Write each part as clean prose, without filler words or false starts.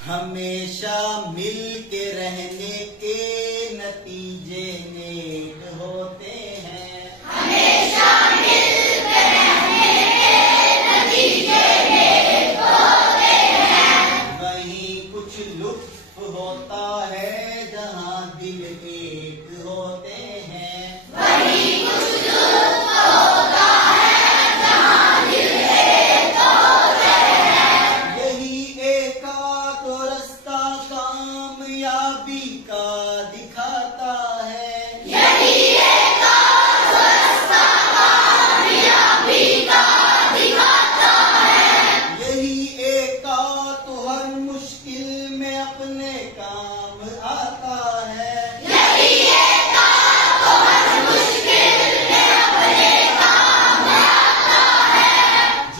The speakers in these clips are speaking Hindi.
हमेशा मिल के रहने के नतीजे नेक होते हैं। हमेशा मिल के रहने के नतीजे नेक होते हैं। वहीं कुछ लुत्फ होता है जहाँ दिल एक होते हैं। वहीं कुछ लुत्फ होता है जहाँ दिल एक होते हैं। यही एकांत रास्ता कामयाबी का दिखाता है। यही एकांत रास्ता कामयाबी का दिखाता है। यही एकांत हर मुश्किल में अपने काम आता है। यही एकांत हर मुश्किल में अपने काम आता है।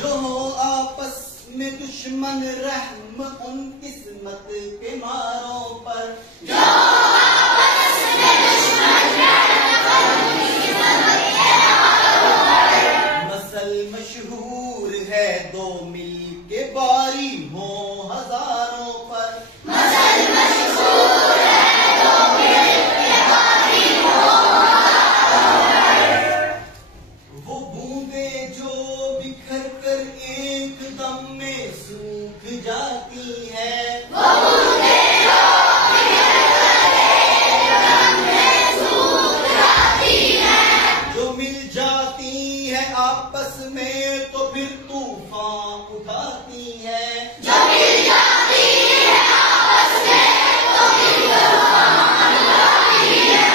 जो हो आपस में दुश्मन रहम उन किस्मत के मारों पर। जो आपस में दुश्मन रहम उन किस्मत के मारों पर। मसल मशहूर है दो मिल के बारी हो हजारों पर। मसल मशहूर है दो मिल के बारी हो हजारों पर। वो बूंदे जो बिखर कर एक दम में सूख जाती है। वो बूंदे जो बिखर कर एक दम में सूख जाती हैं। जो मिल जाती है आपस में तो फिर तूफान उठाती है। जो मिल जाती है आपस में तो फिर तूफान उठाती है।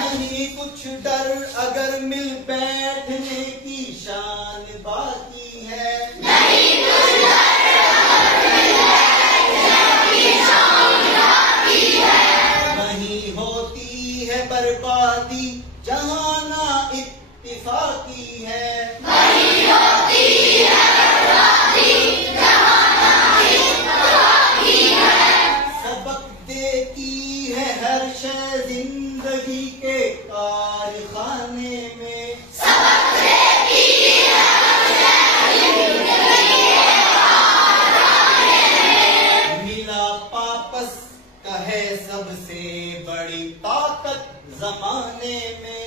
नहीं कुछ डर अगर मिल बैठने की शान बाकी है। नहीं कुछ डर अगर मिल बैठने की शान बाकी है। वहीं होती है बर्बादी जहाँ ना इत्तिफाकी है। वहीं होती है बर्बादी जहाँ ना इत्तेफाकी है। सबक देती है हर शय जिंदगी के कारखाने में। सबक देती है हर शय जिंदगी के कारखाने में। मिला पापस का है सबसे बड़ी ताकत जमाने में।